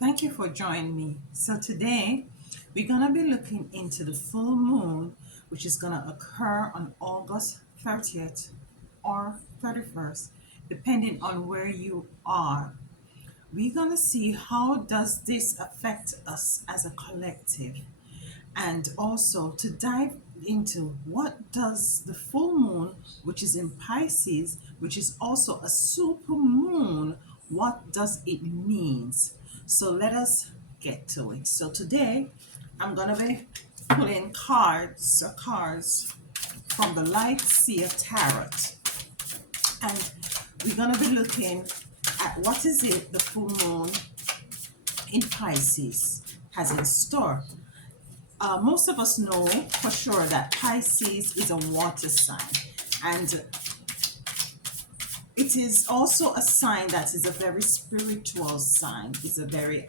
Thank you for joining me. So today we're going to be looking into the full moon, which is going to occur on August 30th or 31st, depending on where you are. We're going to see how does this affect us as a collective, and also to dive into what does the full moon, which is in Pisces, which is also a super moon, what does it means. So let us get to it. So today I'm gonna be pulling cards from the Light Seer Tarot, and we're gonna be looking at what is it the full moon in Pisces has in store. Most of us know for sure that Pisces is a water sign, and it is also a sign that is a very spiritual sign. It's a very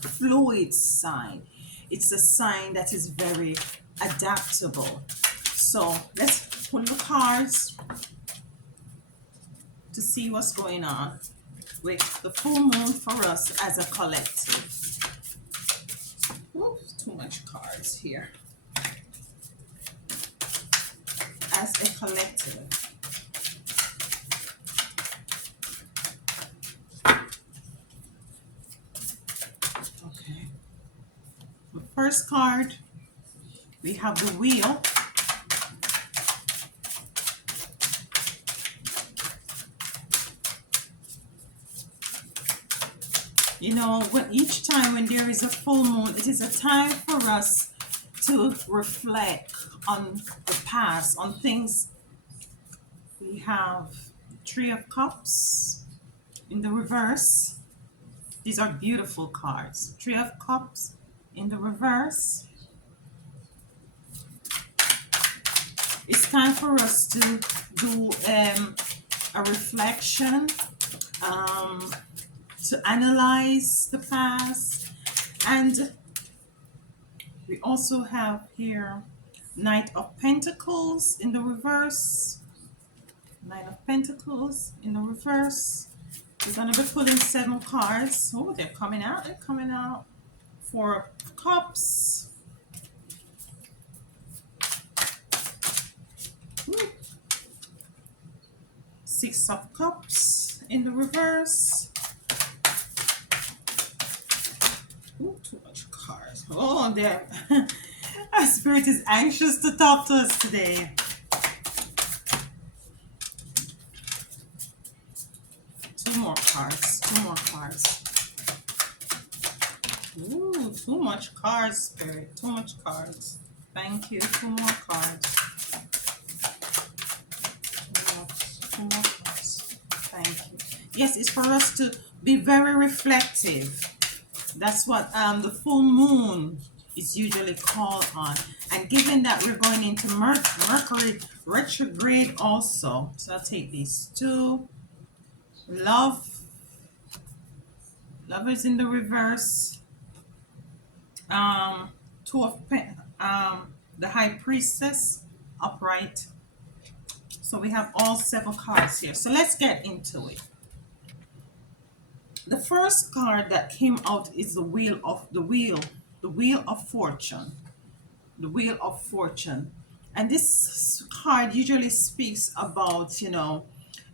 fluid sign. It's a sign that is very adaptable. So let's pull the cards to see what's going on with the full moon for us as a collective. Oops, too much cards here. As a collective. Okay. The first card, we have the wheel. You know, when each time when there is a full moon, it is a time for us to reflect on the past, on things. We have Three of Cups in the reverse. These are beautiful cards. Three of Cups in the reverse. It's time for us to do a reflection, to analyze the past. And we also have here Knight of Pentacles in the reverse. Knight of Pentacles in the reverse. We're going to be pulling 7 cards. Oh, they're coming out. They're coming out. Four of Cups. Ooh. Six of Cups in the reverse. Ooh, too much cards. Oh, there. Our spirit is anxious to talk to us today. Two more cards. Two more cards. Ooh, too much cards, spirit. Too much cards. Thank you. Two more cards. Two more cards. Thank you. Yes, it's for us to be very reflective. That's what the full moon is usually called on. And given that we're going into Mercury retrograde also, so I'll take these two. Love is in the reverse. Two of the High Priestess upright. So we have all 7 cards here. So let's get into it. The first card that came out is the Wheel of Fortune. The Wheel of Fortune. And this card usually speaks about,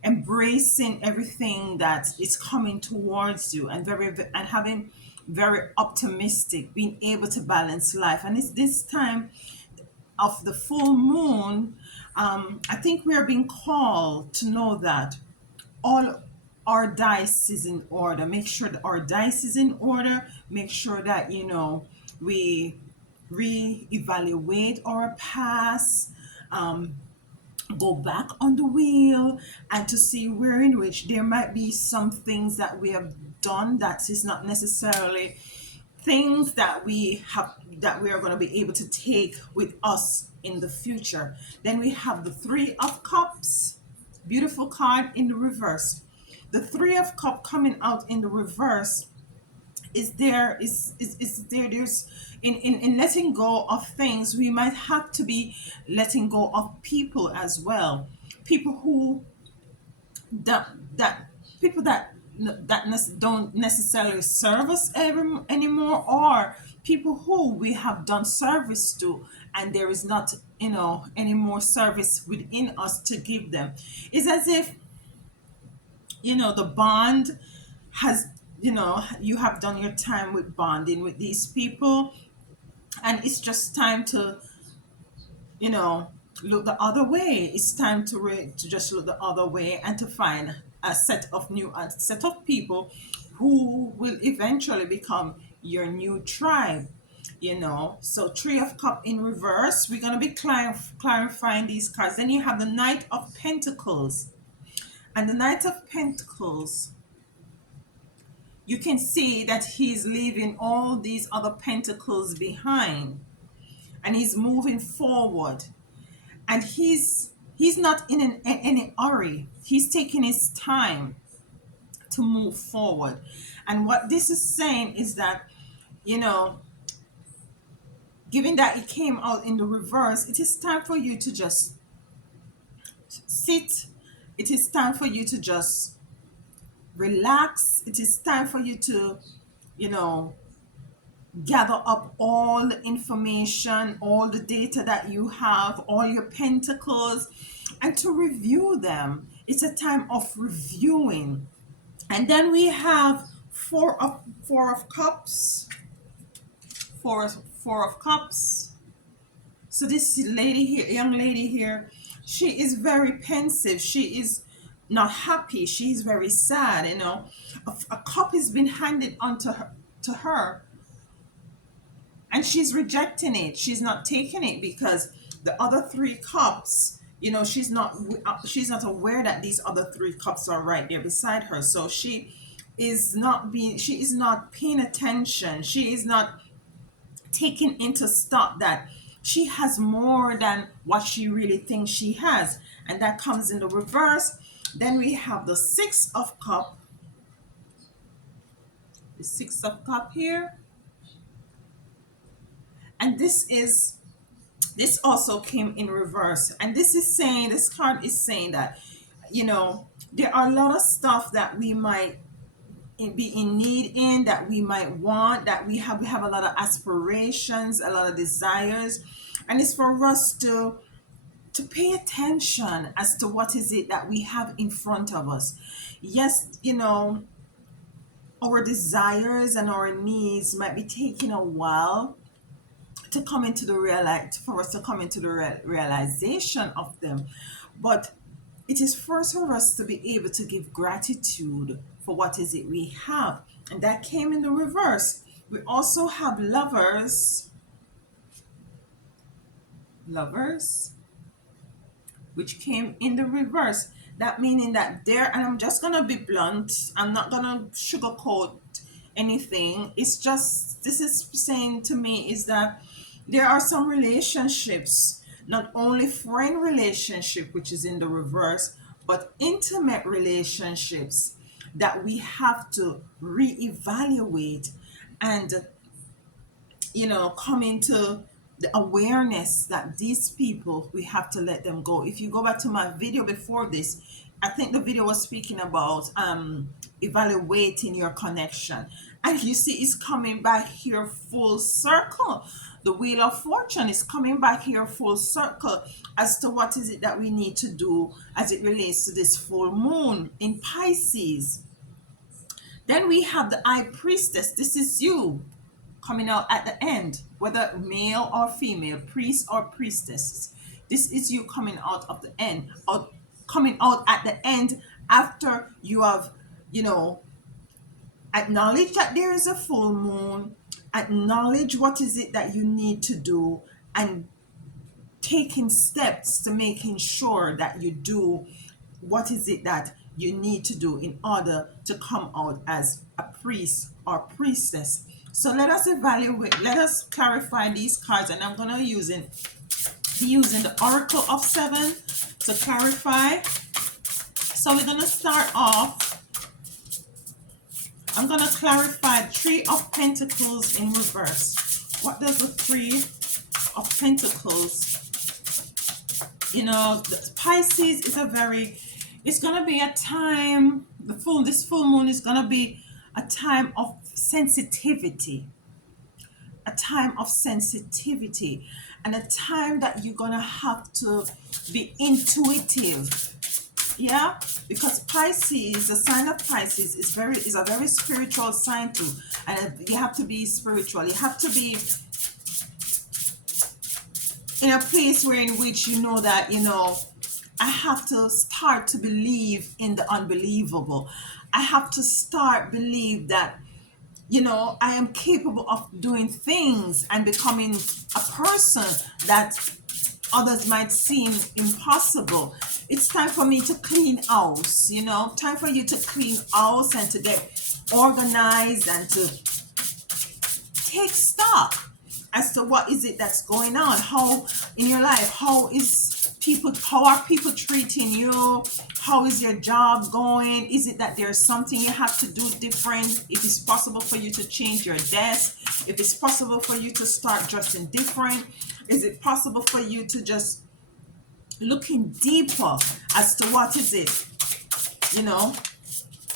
embracing everything that is coming towards you, and having very optimistic, being able to balance life. And it's this time of the full moon. I think we are being called to know that all our dice is in order. Make sure that our dice is in order. Make sure that we reevaluate our past, go back on the wheel, and to see where in which there might be some things that we have done that is not necessarily things that we are going to be able to take with us in the future. Then we have the Three of Cups, beautiful card in the reverse. The Three of Cups coming out in the reverse is there's in letting go of things. We might have to be letting go of people as well, people who that people that don't necessarily serve us anymore, or people who we have done service to, and there is not, any more service within us to give them. It's as if, the bond has, you have done your time with bonding with these people, and it's just time to, you know, look the other way. It's time to to just look the other way and to find a set of people who will eventually become your new tribe. So Three of Cup in reverse. We're gonna be clarifying these cards. Then you have the Knight of Pentacles, and the Knight of Pentacles. You can see that he's leaving all these other pentacles behind, and he's moving forward, and he's not in any hurry. He's taking his time to move forward. And what this is saying is that, you know given that it came out in the reverse, it is time for you to just sit. It is time for you to just relax. It is time for you to, you know gather up all the information, all the data that you have, all your pentacles, and to review them. It's a time of reviewing. And then we have four of cups, four of cups. So this lady here, young lady here, she is very pensive. She is not happy. She is very sad. A cup has been handed onto her, and she's rejecting it. She's not taking it because the other three cups, she's not aware that these other three cups are right there beside her. So she is not paying attention. She is not taking into stock that she has more than what she really thinks she has, and that comes in the reverse. Then we have the Six of Cup, here, and this also came in reverse. And this card is saying that, there are a lot of stuff that we might be in need in, that we might want, that we have a lot of aspirations, a lot of desires, and it's for us to pay attention as to what is it that we have in front of us. Yes, our desires and our needs might be taking a while to come into the for us to come into the realization of them, but it is first for us to be able to give gratitude for what is it we have, and that came in the reverse. We also have lovers, which came in the reverse. That meaning that and I'm just gonna be blunt, I'm not gonna sugarcoat anything. This is saying to me is that there are some relationships, not only friend relationship, which is in the reverse, but intimate relationships that we have to reevaluate and, come into the awareness that these people, we have to let them go. If you go back to my video before this, I think the video was speaking about evaluating your connection, and you see it's coming back here full circle. The Wheel of Fortune is coming back here full circle as to what is it that we need to do as it relates to this full moon in Pisces. Then we have the High Priestess. This is you coming out at the end, whether male or female, priest or priestess. This is you coming out of the end, or coming out at the end after you have, acknowledged that there is a full moon, acknowledge what is it that you need to do, and taking steps to making sure that you do what is it that you need to do in order to come out as a priest or priestess. So let us clarify these cards, and I'm going to be using the Oracle of Seven to clarify. So we're going to start off. I'm going to clarify Three of Pentacles in reverse. What does the Three of Pentacles? The Pisces is a very It's gonna be a time, this full moon is gonna be a time of sensitivity, a time of sensitivity, and a time that you're gonna have to be intuitive. Yeah, because Pisces, the sign of Pisces is a very spiritual sign too, and you have to be spiritual. You have to be in a place where in which you know that I have to start to believe in the unbelievable. I have to start believe that I am capable of doing things and becoming a person that others might seem impossible. It's time for me to clean house, time for you to clean house and to get organized and to take stock as to what is it that's going on, how in your life, how are people treating you, how is your job going, is it that there's something you have to do different, if it's possible for you to change your desk, if it's possible for you to start dressing different, is it possible for you to just looking deeper as to what is it, you know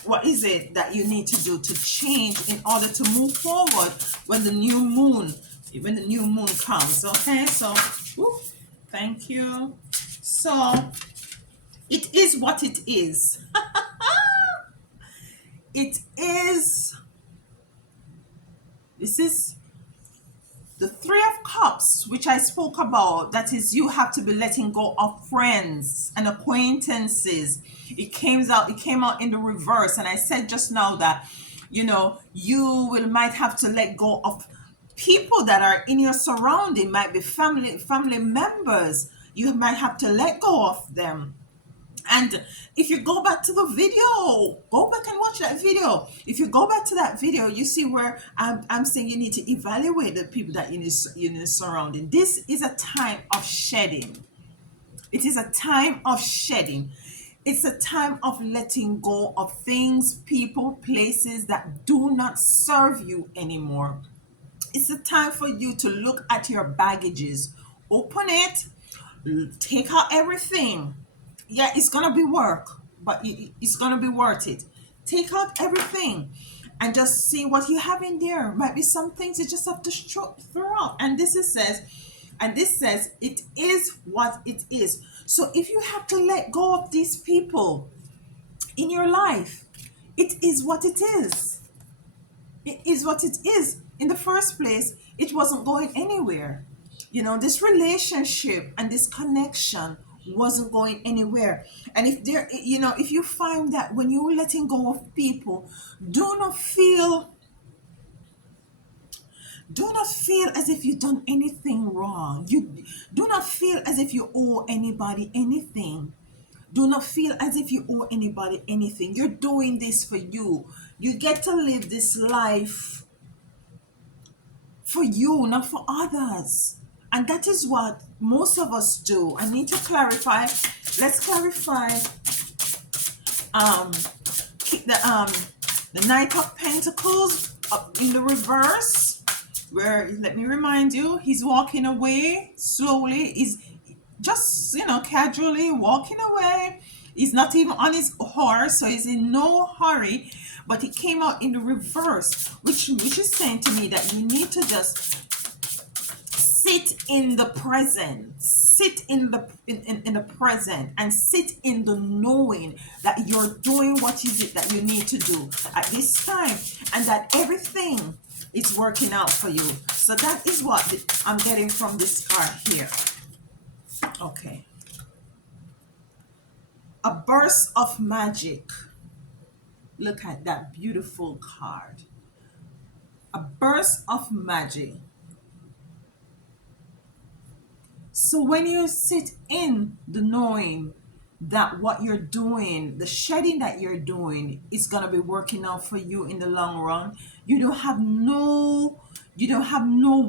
what is it that you need to do to change in order to move forward when the new moon comes. Okay, so whew, thank you. So it is what it is. It is This is the Three of Cups, which I spoke about. That is, you have to be letting go of friends and acquaintances. It came out in the reverse, and I said just now that you will might have to let go of people that are in your surrounding. Might be family members. You might have to let go of them. And if you go back to the video, go back and watch that video. If you go back to that video, you see where I'm saying you need to evaluate the people that you need surrounding. This is a time of shedding. It is a time of shedding. It's a time of letting go of things, people, places that do not serve you anymore. It's a time for you to look at your baggages, open it, take out everything. Yeah, it's gonna be work, but it's gonna be worth it. Take out everything and just see what you have in there. Might be some things you just have to throw out. And this says it is what it is. So if you have to let go of these people in your life, it is what it is. It is what it is. In the first place, it wasn't going anywhere. This relationship and this connection wasn't going anywhere. And if you find that when you're letting go of people, do not feel do not feel as if you've done anything wrong. You do not feel as if you owe anybody anything. Do not feel as if you owe anybody anything. You're doing this for you. You get to live this life for you, not for others. And that is what most of us do. I need to clarify. Let's clarify um the the Knight of Pentacles up in the reverse, where, let me remind you, he's walking away slowly. He's just casually walking away. He's not even on his horse, so he's in no hurry. But it came out in the reverse, which is saying to me that you need to just sit in the present, sit in the present, and sit in the knowing that you're doing what is it that you need to do at this time, and that everything is working out for you. So that is what I'm getting from this card here. Okay, a burst of magic. Look at that beautiful card. A burst of magic. So when you sit in the knowing that what you're doing, the shedding that you're doing, is gonna be working out for you in the long run, you don't have no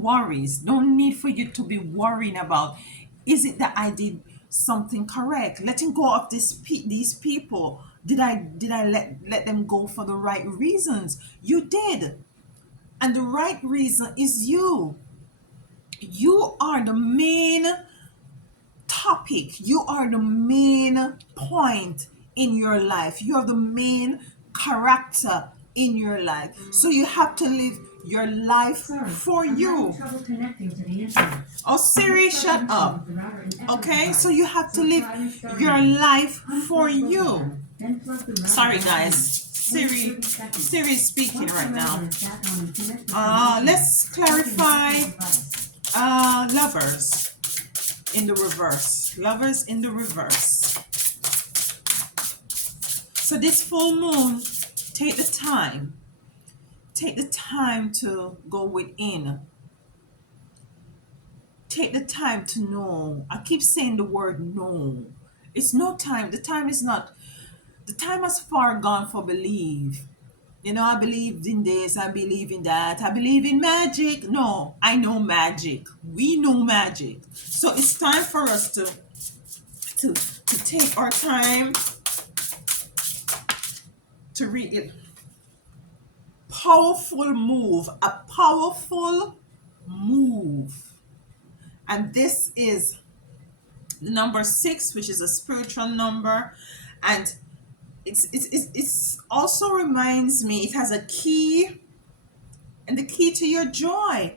worries. No need for you to be worrying about, is it that I did something correct? Letting go of these people. Did I let them go for the right reasons? You did. And the right reason is you. You are the main topic. You are the main point in your life. You're the main character in your life. So you have to live your life for you. Oh, Siri, shut up. Okay, so you have to live your life for you. Sorry, guys. Siri is speaking right now. Let's clarify lovers in the reverse. Lovers in the reverse. So this full moon, take the time. Take the time to go within. Take the time to know. I keep saying the word know. It's no time. The time is not. The time has far gone for believe. You know, I believe in this, I believe in that, I believe in magic. No, I know magic. We know magic. So it's time for us to take our time to read it. Powerful move, a powerful move. And this is the number 6, which is a spiritual number. And it's also reminds me, it has a key, and the key to your joy.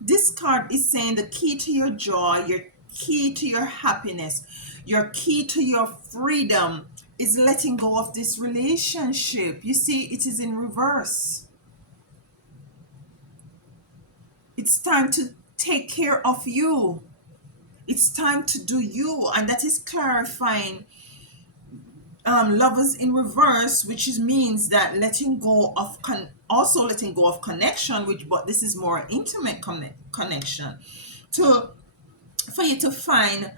This card is saying the key to your joy, your key to your happiness, your key to your freedom is letting go of this relationship. You see, it is in reverse. It's time to take care of you. It's time to do you, and that is clarifying lovers in reverse, which means that letting go of also letting go of connection, which but this is more intimate connection, to for you to find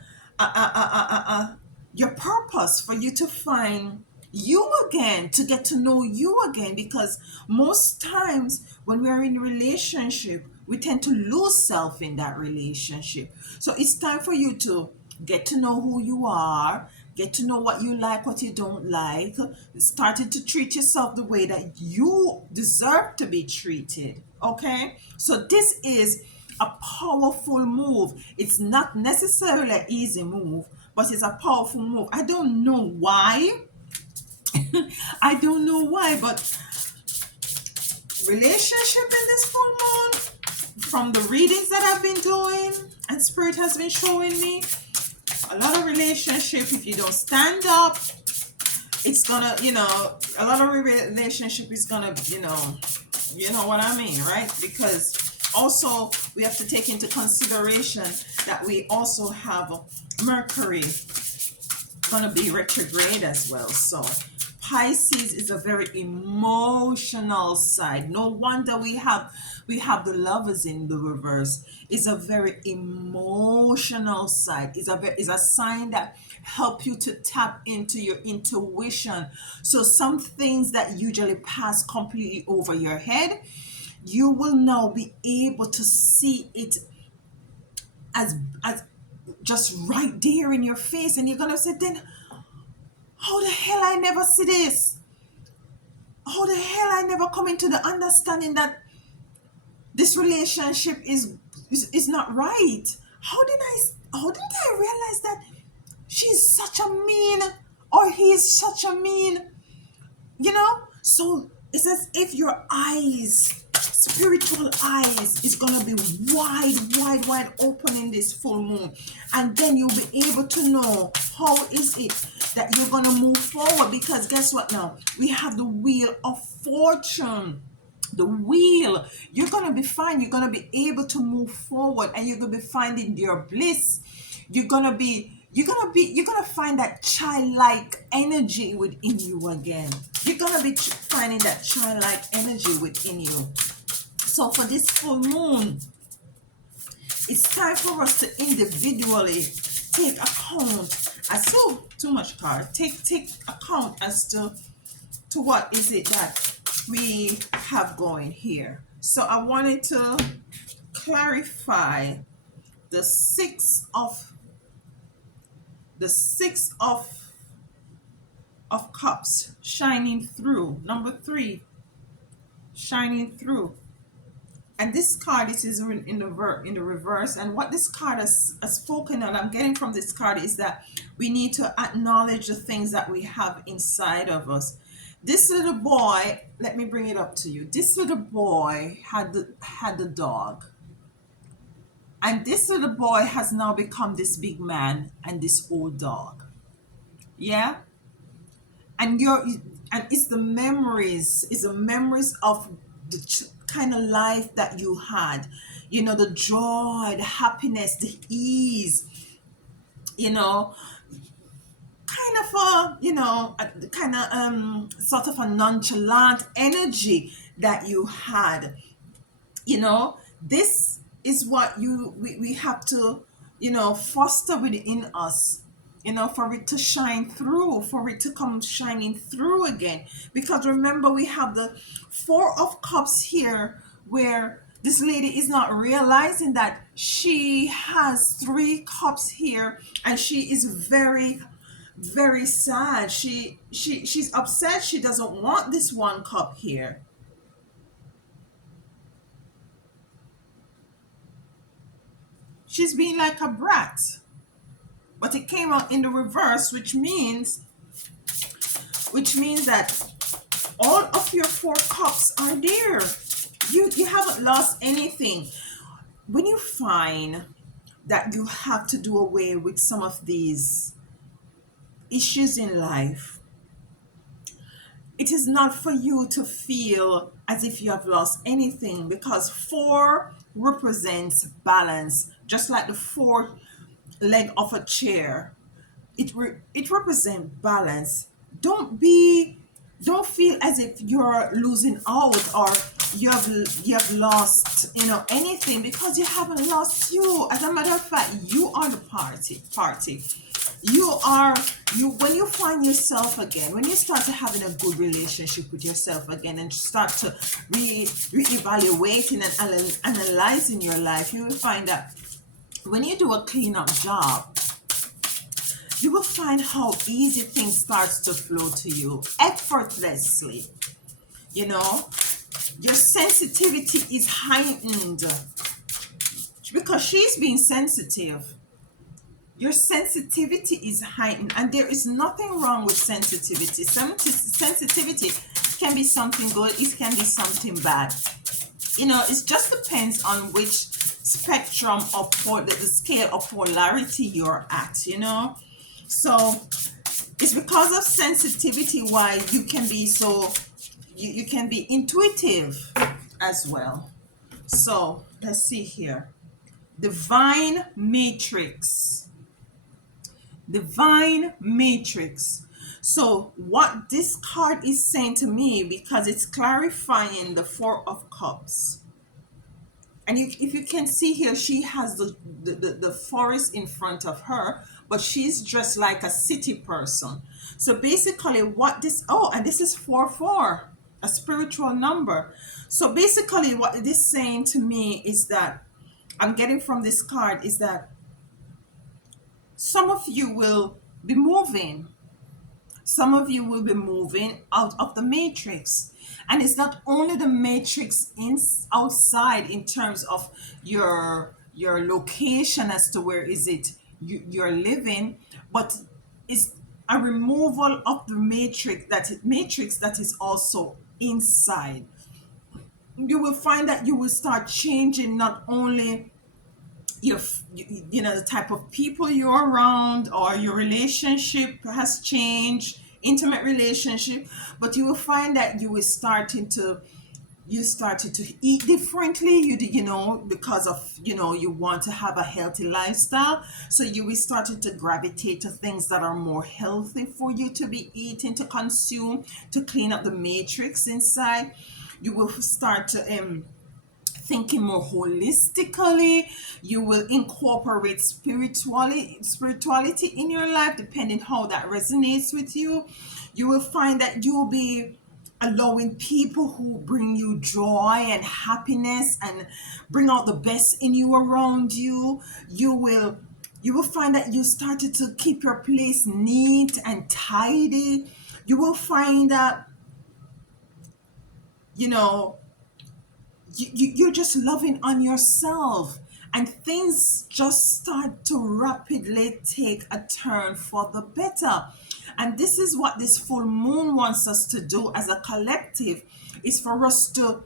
your purpose, for you to find you again, to get to know you again, because most times when we're in a relationship, we tend to lose self in that relationship. So it's time for you to get to know who you are, get to know what you like, what you don't like, started to treat yourself the way that you deserve to be treated. Okay, so this is a powerful move. It's not necessarily an easy move, but it's a powerful move. I don't know why. I don't know why, but relationship in this full moon, from the readings that I've been doing and spirit has been showing me, a lot of relationship, if you don't stand up, it's gonna, a lot of relationship is gonna, you know what I mean, right? Because also we have to take into consideration that we also have Mercury gonna be retrograde as well. So Pisces is a very emotional side. No wonder we have the lovers in the reverse. It's a very emotional side. It's a sign that help you to tap into your intuition. So some things that usually pass completely over your head, you will now be able to see it as just right there in your face, and you're gonna say, then how the hell I never see this? How the hell I never come into the understanding that this relationship is not right? How didn't I realize that she's such a mean, or he's such a mean, So it's as if your eyes, spiritual eyes, is gonna be wide open in this full moon, and then you'll be able to know how is it that you're gonna move forward. Because guess what? Now we have the wheel of fortune. The wheel, you're gonna be fine. You're gonna be able to move forward, and you're gonna be finding your bliss. You're gonna find that childlike energy within you again. You're gonna be finding that childlike energy within you. So for this full moon, it's time for us to individually take account as too much card. Take account as to what is it that we have going here. So I wanted to clarify the six of cups shining through. Number 3, shining through. And this card, it is in the reverse. And what this card has spoken on, I'm getting from this card, is that we need to acknowledge the things that we have inside of us. This little boy, let me bring it up to you. This little boy had the dog, and this little boy has now become this big man and this old dog. Yeah, and it's the memories of the kind of life that you had, the joy, the happiness, the ease, you know kind of a kind of sort of a nonchalant energy that you had. This is what we have to foster within us, for it to shine through, for it to come shining through again. Because remember, we have the Four of Cups here, where this lady is not realizing that she has three cups here, and she is very, very sad. She's upset. She doesn't want this one cup here. She's being like a brat. But it came out in the reverse, which means that all of your four cups are there. You haven't lost anything. When you find that you have to do away with some of these issues in life, it is not for you to feel as if you have lost anything, because four represents balance, just like the four leg of a chair. It represents balance. Don't feel as if you're losing out, or you have lost anything, because you haven't lost you. As a matter of fact, you are the party. You are you when you find yourself again, when you start to having a good relationship with yourself again, and start to reevaluating and analyzing your life, you will find that when you do a cleanup job, you will find how easy things starts to flow to you effortlessly. You know, your sensitivity is heightened because she's being sensitive. Your sensitivity is heightened, and there is nothing wrong with sensitivity. Sensitivity can be something good, it can be something bad. It just depends on which spectrum of the scale of polarity you're at. So it's because of sensitivity why you can be so you can be intuitive as well. So let's see here. Divine Matrix. Divine Matrix. So what this card is saying to me, because it's clarifying the Four of Cups. And if you can see here, she has the forest in front of her, but she's dressed like a city person. So basically what and this is 4-4, a spiritual number. So basically what it is saying to me is that, I'm getting from this card, is that some of you will be moving. Some of you will be moving out of the matrix. And it's not only the matrix outside in terms of your location as to where is it you're living, but it's a removal of the matrix that is also inside. You will find that you will start changing not only your the type of people you're around, or your relationship has changed, intimate relationship, but you will find that you started to eat differently, because of you want to have a healthy lifestyle, so you will started to gravitate to things that are more healthy for you to be eating, to consume, to clean up the matrix inside. You will start to thinking more holistically. You will incorporate spirituality in your life, depending how that resonates with you. You will find that you'll be allowing people who bring you joy and happiness and bring out the best in you around you. You will find that you started to keep your place neat and tidy. You will find that you know you're just loving on yourself, and things just start to rapidly take a turn for the better. And this is what this full moon wants us to do as a collective, is for us to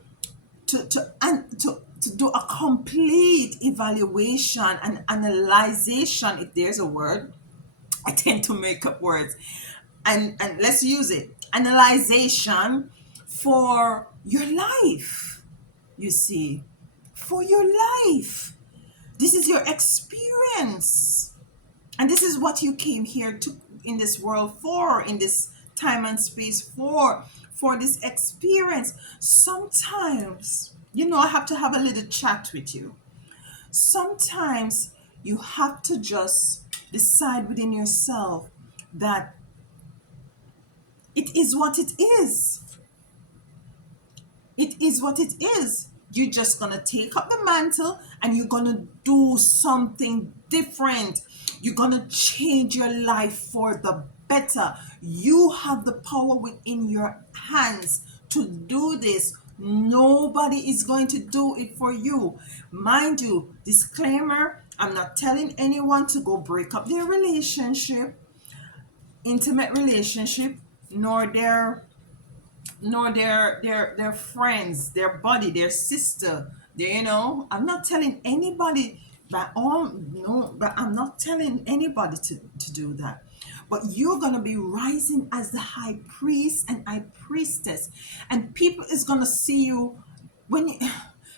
do a complete evaluation and analyzation, if there's a word. I tend to make up words, and let's use it. Analyzation for your life, you see, for your life. This is your experience, and this is what you came here to in this world for, in this time and space for this experience. Sometimes, I have to have a little chat with you. Sometimes you have to just decide within yourself that it is what it is. It is what it is. You're just going to take up the mantle and you're going to do something different. You're going to change your life for the better. You have the power within your hands to do this. Nobody is going to do it for you. Mind you, disclaimer, I'm not telling anyone to go break up their relationship, intimate relationship, nor their friends, their buddy, their sister. I'm not telling anybody but I'm not telling anybody to do that. But you're gonna be rising as the high priest and high priestess, and people is gonna see you when you,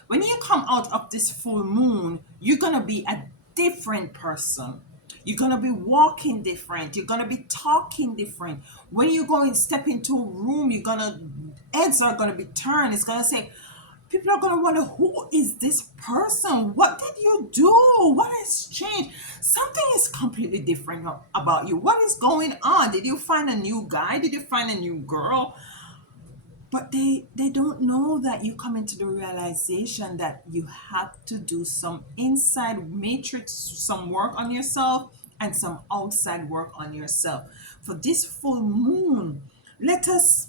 when you come out of this full moon. You're gonna be a different person. You're gonna be walking different. You're gonna be talking different. When you go and step into a room, heads are gonna be turned. It's gonna say, people are gonna wonder, who is this person? What did you do? What has changed? Something is completely different about you. What is going on? Did you find a new guy? Did you find a new girl? But they don't know that you come into the realization that you have to do some inside matrix, some work on yourself, and some outside work on yourself. For this full moon, let us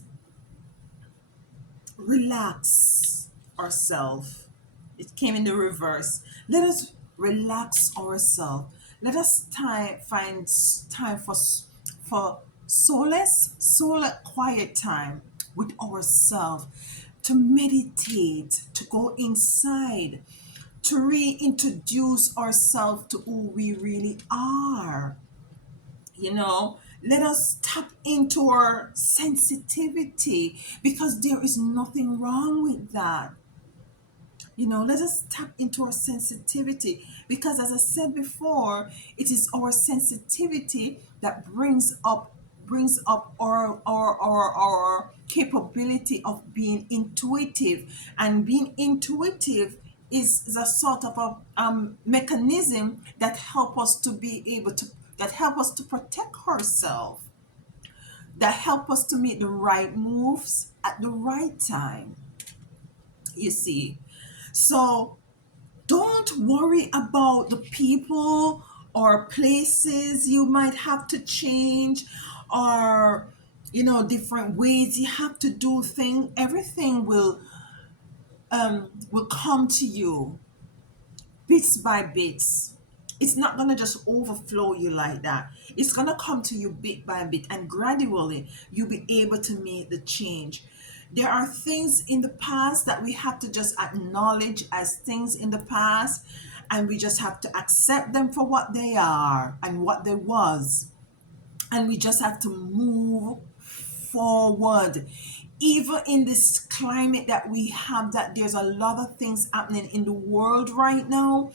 relax ourselves. It came in the reverse. Let us relax ourselves. Let us find time for solace, quiet time with ourselves, to meditate, to go inside, to reintroduce ourselves to who we really are. Let us tap into our sensitivity, because there is nothing wrong with that. Let us tap into our sensitivity, because, as I said before, it is our sensitivity that brings up our capability of being intuitive. And being intuitive is a sort of a mechanism that help us to protect ourselves, that help us to make the right moves at the right time, you see. So don't worry about the people or places you might have to change, or different ways you have to do things. Everything will come to you bits by bits. It's not going to just overflow you like that. It's going to come to you bit by bit, and gradually you'll be able to make the change. There are things in the past that we have to just acknowledge as things in the past, and we just have to accept them for what they are and what they was. And we just have to move forward. Even in this climate that we have, that there's a lot of things happening in the world right now,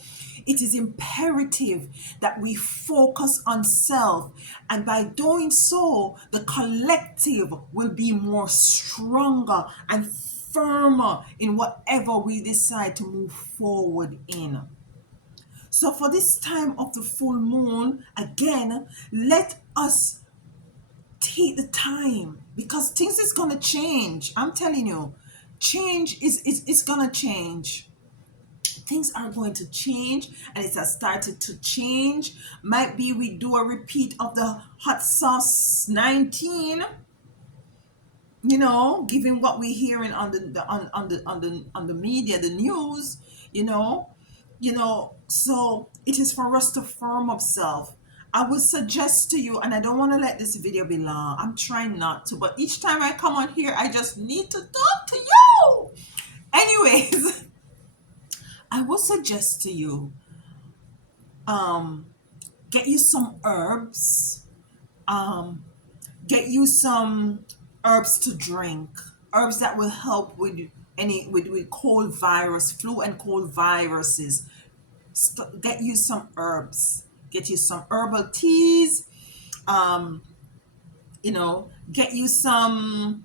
it is imperative that we focus on self. And by doing so, the collective will be more stronger and firmer in whatever we decide to move forward in. So for this time of the full moon, again, let us take the time, because things is gonna change. I'm telling you, change is gonna change. Things are going to change, and it has started to change. Might be we do a repeat of the hot sauce 19, given what we're hearing on the media, the news, you know, so it is for us to firm up self. I would suggest to you, and I don't want to let this video be long. I'm trying not to, but each time I come on here, I just need to talk to you. Anyways, I would suggest to you, um, get you some herbs. Um, get you some herbs to drink, herbs that will help with with cold virus, flu and cold viruses. Get you some herbs, get you some herbal teas. um get you some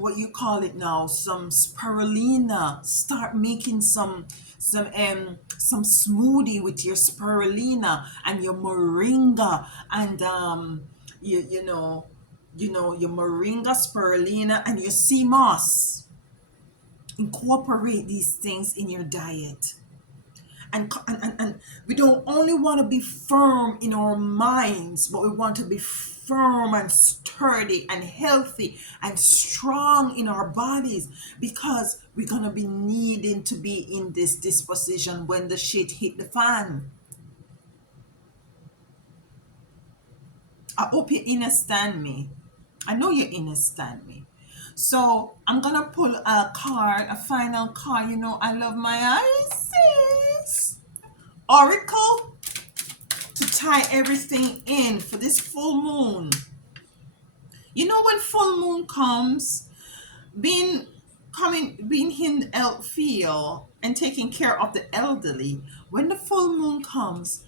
what you call it now, some spirulina. Start making some smoothie with your spirulina and your moringa, and you you know your moringa, spirulina, and your sea moss. Incorporate these things in your diet. And we don't only want to be firm in our minds, but we want to be firm and sturdy and healthy and strong in our bodies, because we're going to be needing to be in this disposition when the shit hit the fan. I hope you understand me. I know you understand me. So I'm gonna pull a card, a final card. I love my Isis Oracle to tie everything in for this full moon. When full moon comes, being in the field and taking care of the elderly. When the full moon comes,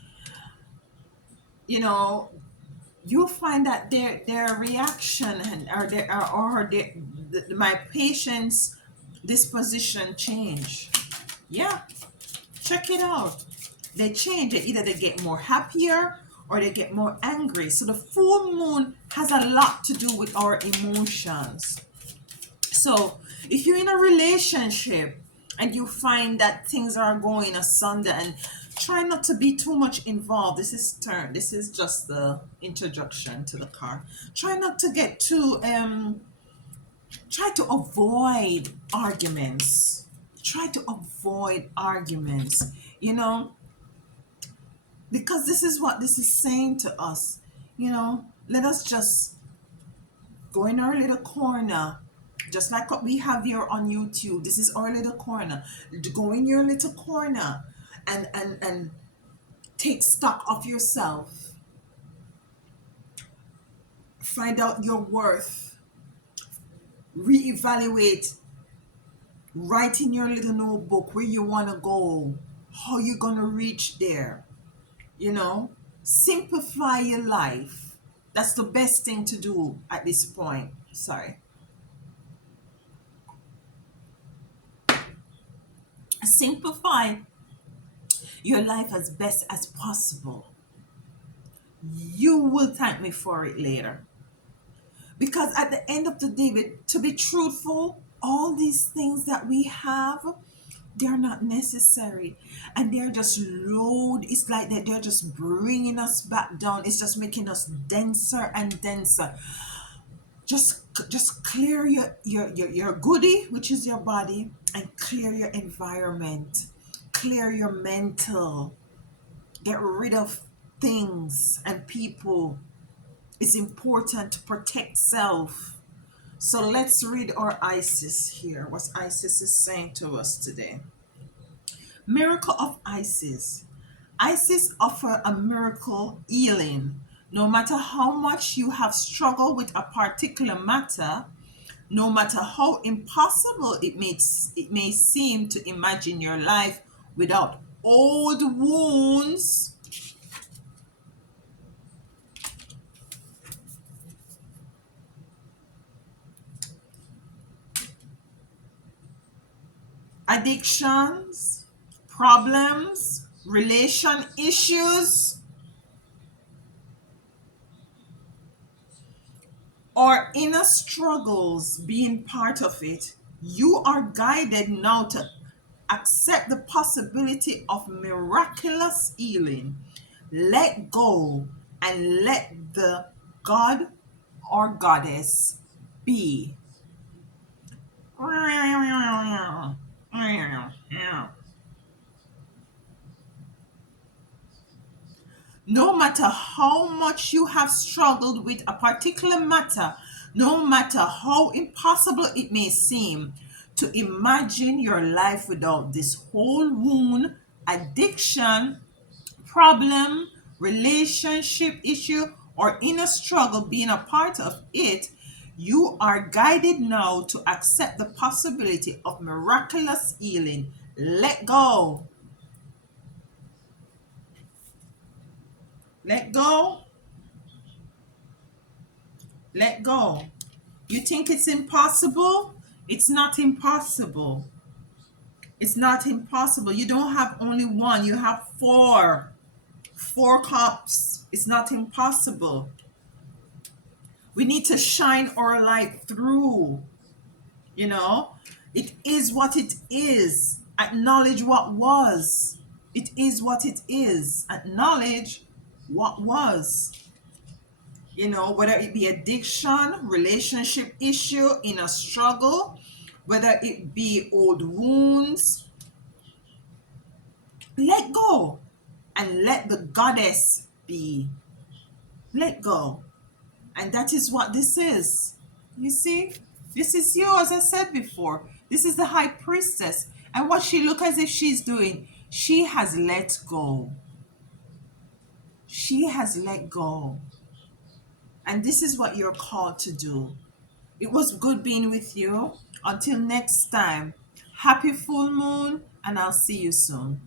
you know, you'll find that their reaction my patient's disposition change. Yeah, check it out. They change it. Either they get more happier or they get more angry. So the full moon has a lot to do with our emotions. So if you're in a relationship and you find that things are going asunder, and try not to be too much involved. This is just the introduction to the card. Try not to get too try to avoid arguments. Try to avoid arguments, you know, because this is what this is saying to us. Let us just go in our little corner, just like what we have here on YouTube. This is our little corner. Go in your little corner and take stock of yourself. Find out your worth. Reevaluate. Write in your little notebook where you want to go, how you're going to reach there. Simplify your life. That's the best thing to do at this point. Sorry. Simplify your life as best as possible. You will thank me for it later. Because at the end of the day, to be truthful, all these things that we have, they're not necessary, and they're just load. It's like that they're just bringing us back down. It's just making us denser and denser. Just clear your goodie, which is your body, and clear your environment, clear your mental. Get rid of things and people. It's important to protect self. So let's read our Isis here. What Isis is saying to us today. Miracle of Isis. Isis offer a miracle healing. No matter how much you have struggled with a particular matter, no matter how impossible it may seem to imagine your life without old wounds, addictions, problems, relation issues, or inner struggles being part of it, you are guided now to accept the possibility of miraculous healing. Let go and let the God or goddess be. No matter how much you have struggled with a particular matter, no matter how impossible it may seem to imagine your life without this whole wound, addiction, problem, relationship issue, or inner struggle being a part of it, you are guided now to accept the possibility of miraculous healing. Let go. Let go. Let go. You think it's impossible? It's not impossible. It's not impossible. You don't have only one, you have four. Four cups. It's not impossible. We need to shine our light through. You know, it is what it is. Acknowledge what was. It is what it is. Acknowledge what was. You know, whether it be addiction, relationship issue, inner struggle, whether it be old wounds, let go and let the goddess be. Let go. And that is what this is. You see, this is you, as I said before. This is the high priestess. And what she look as if she's doing, she has let go. She has let go. And this is what you're called to do. It was good being with you. Until next time, happy full moon, and I'll see you soon.